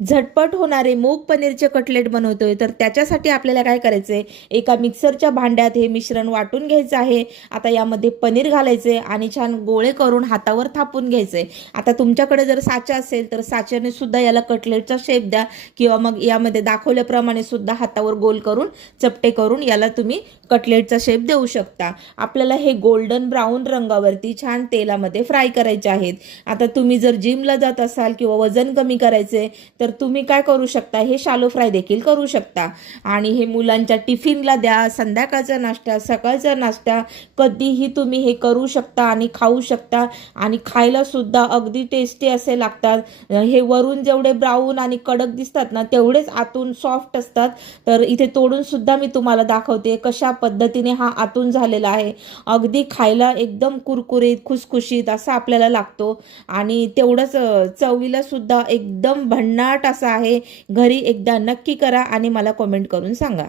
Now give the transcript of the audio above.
झटपट होणारे मूग पनीरचे कटलेट बनवतोय, तर त्याच्यासाठी आपल्याला काय करायचं आहे, एका मिक्सरच्या भांड्यात हे मिश्रण वाटून घ्यायचं आहे. आता यामध्ये पनीर घालायचे आणि छान गोळे करून हातावर थापून घ्यायचे. आता तुमच्याकडे जर साचा असेल तर साच्याने सुद्धा याला कटलेटचा शेप द्या, किंवा मग यामध्ये दाखवल्याप्रमाणे सुद्धा हातावर गोल करून चपटे करून याला तुम्ही कटलेटचा शेप देऊ शकता. आपल्याला हे गोल्डन ब्राऊन रंगावरती छान तेलामध्ये फ्राय करायचे आहेत. आता तुम्ही जर जिमला जात असाल किंवा वजन कमी करायचे तर तुम्ही काय करू शकता, हे शालो फ्राय देखील करू शकता. आणि हे मुलांच्या टिफिनला द्या, संध्याकाळचा नाश्ता, सकाळचा नाश्ता, कधीही तुम्ही हे करू शकता आणि खाऊ शकता. आणि खायला सुद्धा अगदी टेस्टी असे लागतात. हे वरून जेवढे ब्राऊन आणि कडक दिसतात ना, तेवढेच आतून सॉफ्ट असतात. तर इथे तोडून सुद्धा मी तुम्हाला दाखवते कशा पद्धतीने हा आतून झालेला आहे. अगदी खायला एकदम कुरकुरीत खुसखुशीत असा आपल्याला लागतो. आणि तेवढंच चवीला सुद्धा एकदम भन्नाट असा आहे. घरी एकदा नक्की करा आणि मला कमेंट करून सांगा.